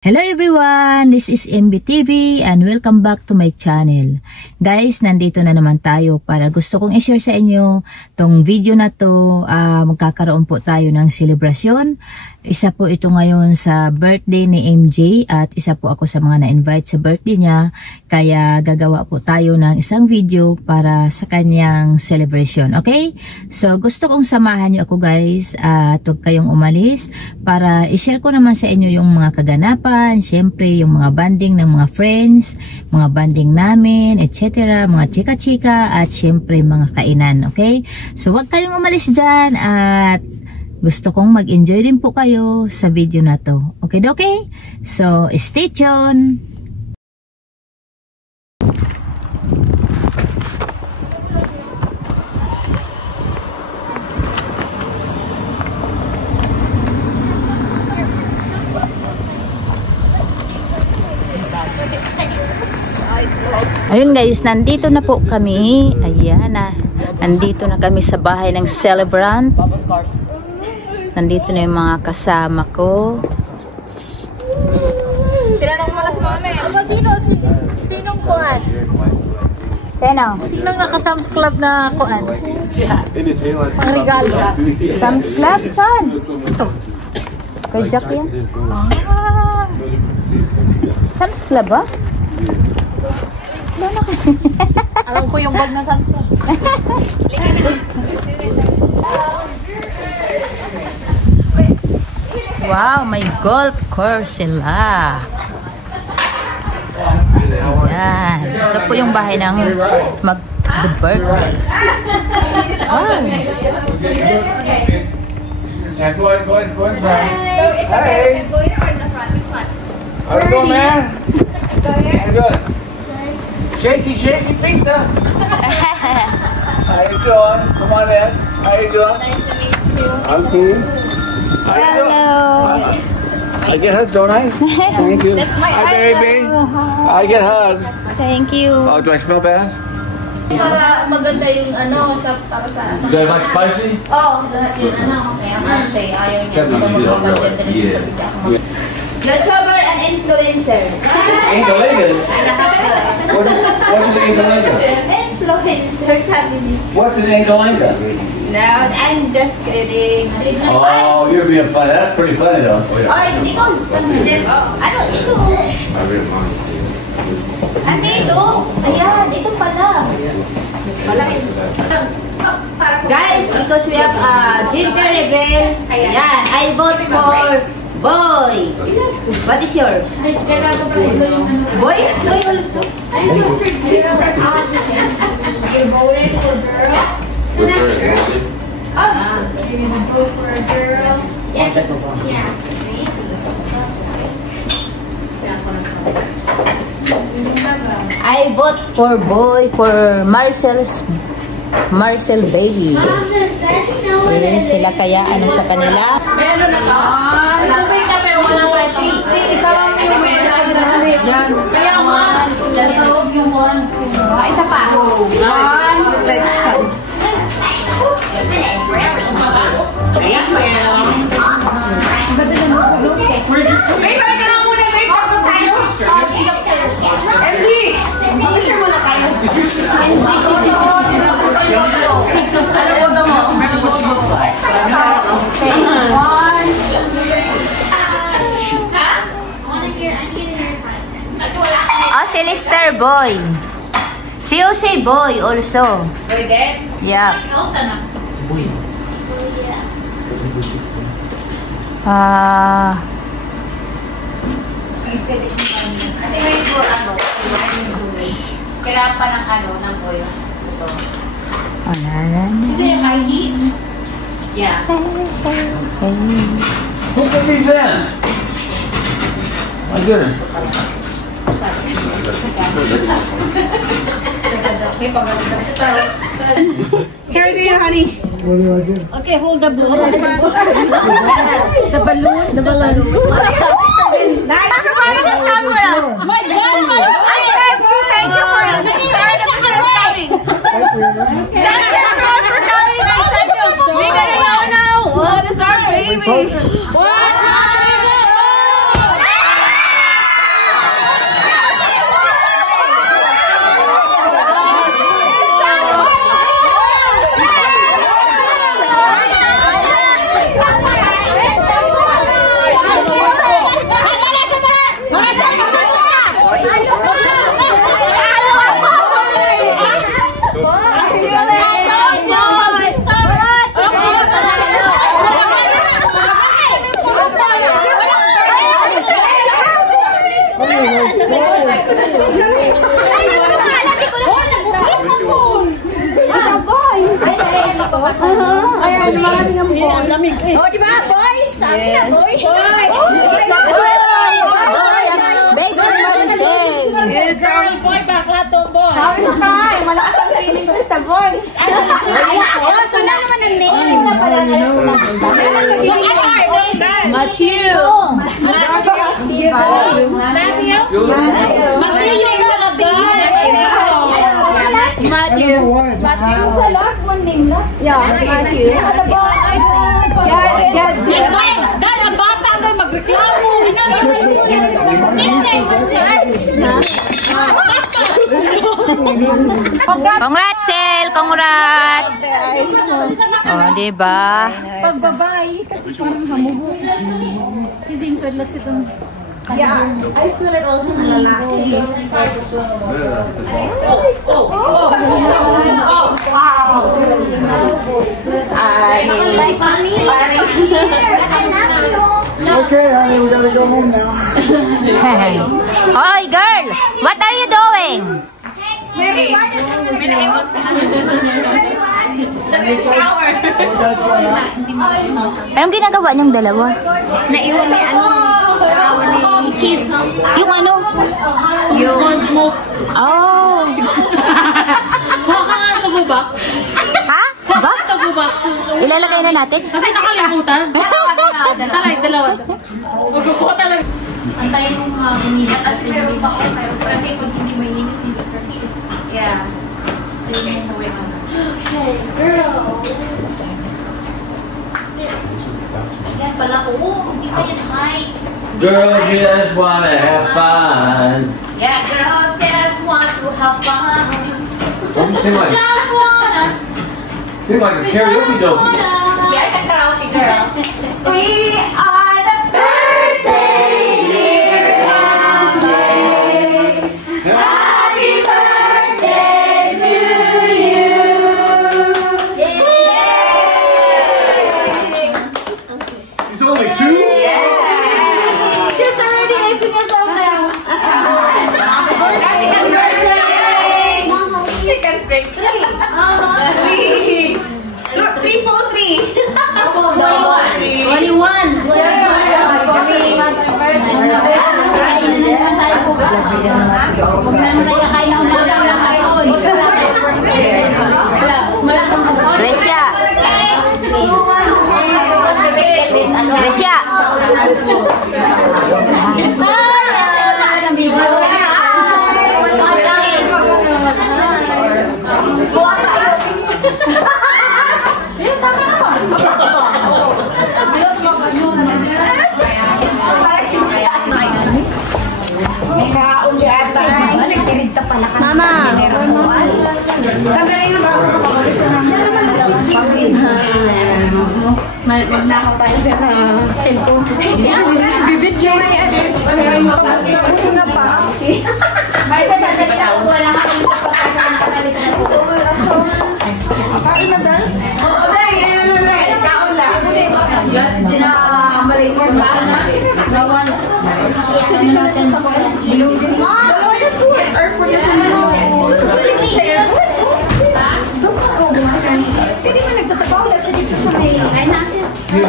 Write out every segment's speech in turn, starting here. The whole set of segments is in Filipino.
Hello everyone! This is MBTV and welcome back to my channel. Guys, nandito na naman tayo para gusto kong i-share sa inyo tong video na to. Magkakaroon po tayo ng selebrasyon. Isa po ito ngayon sa birthday ni MJ at isa po ako sa mga na-invite sa birthday niya. Kaya gagawa po tayo ng isang video para sa kanyang celebration. Okay? So gusto kong samahan niyo ako guys at huwag kayong umalis para i-share ko naman sa inyo yung mga kaganapan. Siyempre yung mga banding ng mga friends, mga banding namin, etc. Mga chika-chika at siyempre mga kainan. Okay? So huwag kayong umalis dyan at gusto kong mag-enjoy din po kayo sa video na to. Okay? Okay? So stay tuned! Ayun guys, nandito na po kami. Ayan na. Nandito na kami sa bahay ng celebrant. Nandito na yung mga kasama ko. Tinanong mo na si Mami. Sinong kuhan? Sino? Sinong naka-Sam's Club na kuhan? Pang regalo. Sam's Club? Saan? Ito. Kay Jack yan? Sam's Club ba? Alam ko yung bag na Sam's Club. Wow, may golf course sila. Ayan. Ito po yung bahay ng mag-birthday. Wow. Hey. How you doing, man? How you doing? Shaky pizza. How you doing? Come on in. How you doing? Nice to meet you. I'm cool. Hello. I get hugged, don't I? Thank you. That's my Hi, baby. I get hugged. Thank you. Oh, do I smell bad? Para maganda yung ano para sa You guys like spicy? Oh, lahat yun ano. Kaya nga siya ayaw niya. YouTuber and influencer. Ingalingan? What's an Ingalingan? Influencer, sabi niya. What's an Ingalingan? No, I'm just kidding. Oh, you're being funny. That's pretty funny, though. Ay, ikaw. Ano, ito? Ano ito? Ayan, ito pala. Guys, because we have gender reveal. Ayan, I vote for boy. What is yours? Boy? Boy also? You voted for girl? You're gonna go for a girl? Yeah. I vote for boy for Marcel baby. Sila kaya ano sa kanila? Meron na to? Nasabay ka pero wala pa ito. Isama mo yung kaya one. Laloob yung one. Isa pa. One. Let's start. Oh, si Lister boy. Si Jose boy also. Boy din? Yeah. Elsa na. Ang expedition pa niya. Ate ngayon po ano? Kaya pa ng ano, ng boy. Ito. Is it high heat? Yeah. Who put these in? My goodness. Here it is, honey. Okay, hold the balloon. The balloon. The balloon. Everybody that's happy with us. My God, thank you for it. Thank you everyone for coming. Thank you. We didn't know. What is our baby? Wow. Oh, di ba, boy? Sabi na, boy. Baby Maricel. It's our boy, bakla to, boy. Sabi na ka, malakas ang training ko sa boy. Oh, so na naman ang name. Matthew. Matthew. Sa last one name na? Yeah, Matthew. Dahil ang bata na magreklamo. Congrats, Sel! Congrats! Oh, diba? Pagbabae, kasi parang hamugo. Si Zinsod, let's itong... Yeah, I feel it also na lalaki. I like mommy. Okay, honey, we gotta go home now. Hoy, girl! What are you doing? Anong ginagawa niyong dalawa? Naiwan ni ano, asawa ni Kid. Yung ano? Yung smoke. Oh! Kuha ka nga sa gubak. Ha? Ba? Sa gubak. Ilalagay na natin? Kasi nakalimutan. Talay, dalawa. Magkukuha talaga. Antayin yung bumigat at hindi pa ko. Kasi pag hindi mainit, hindi fresh. Yeah. Girl. Ayan pala, hindi pa yan high. Girls just wanna have fun. Yeah, girls just want to have fun. Don't you seem like a karaoke jockey. Yeah, it's a karaoke girl. We are the birthday dear Ate. Happy birthday to you. She's only 2? She's already 18 years old now. She can birthday. She can break 21. Gracia! Gracia! Mama! Magnakaw tayo sa cellphone. Bibidyo na yan. Sabunin na pa. Marisa, sandali na ako. Wala ka kong pagkakasahan ka nalit na po. Kain na dahil? Oo, dahil. Kaon lang. Yan, malay mo ba na? Nawan. Sabi ka na siya sa kaya. Ilugin mo. Dalawa na to. Airport na siya. Pwede mo nagtatapaw lang siya dito sa may... Ay, natin. Di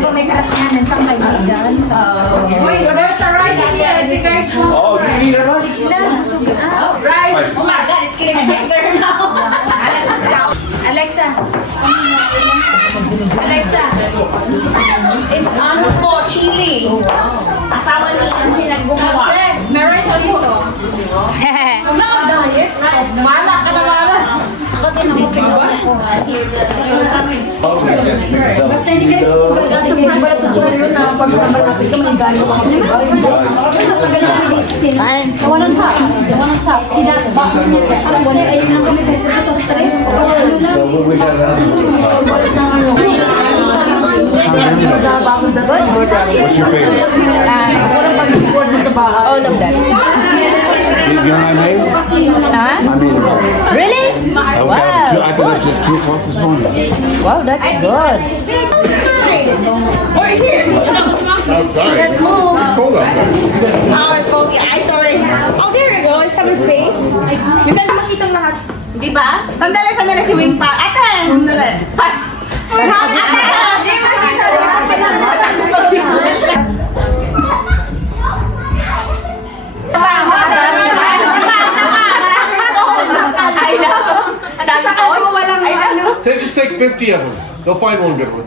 ba may crush niya ng sangkay mo dyan? Wait, there's a rice here if you guys want. Oh, you need a rush? Oh, rice. Oh my God, it's getting better now. Alexa. Alexa. Ano po, chili. Asawa niya ang pinaggumawa. May rice sa dito. Mala ka na mala. Ako tinamupin ko. Basta hindi kayo pagkamalapit ka manigalo ka. One on top. One on top. See that? Parang wala ayun lang kami pupunta sa straight. Ano lang. What's your favorite? All of that. You know my name? Huh? My name. Really? Okay. Wow. I think that's just 2 o'clock this morning. Wow, that's good. Or here. I'm sorry. Let's move. It's cold out there. Oh, it's cold. Yeah, I sorry. Oh, there you go. It's some space. You can makitang lahat. Di ba? Sandali si Wing pa. Ate! Sandali. Ate! I know. Just take 50 of them. They'll find one good one.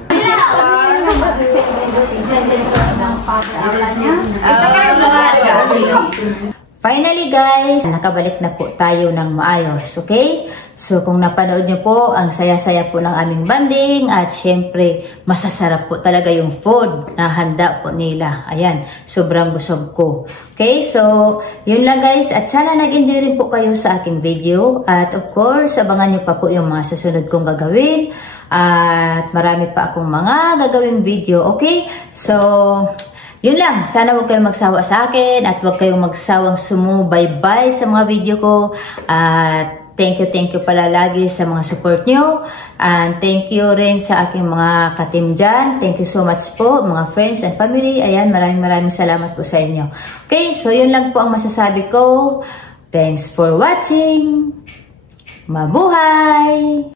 Finally guys, nakabalik na po tayo ng maayos, okay? So kung napanood nyo po, ang saya-saya po ng aming banding at syempre masasarap po talaga yung food na handa po nila. Ayan, sobrang busog ko. Okay, so yun lang guys at sana nag-enjoy rin po kayo sa aking video at of course, abangan nyo pa po yung mga susunod kong gagawin at marami pa akong mga gagawing video, okay? So yun lang, sana huwag kayong magsawa sa akin at huwag kayong magsawang sumubaybay sa mga video ko. At thank you pala lagi sa mga support nyo. And thank you rin sa aking mga ka-team dyan. Thank you so much po, mga friends and family. Ayan, maraming salamat po sa inyo. Okay, so yun lang po ang masasabi ko. Thanks for watching. Mabuhay!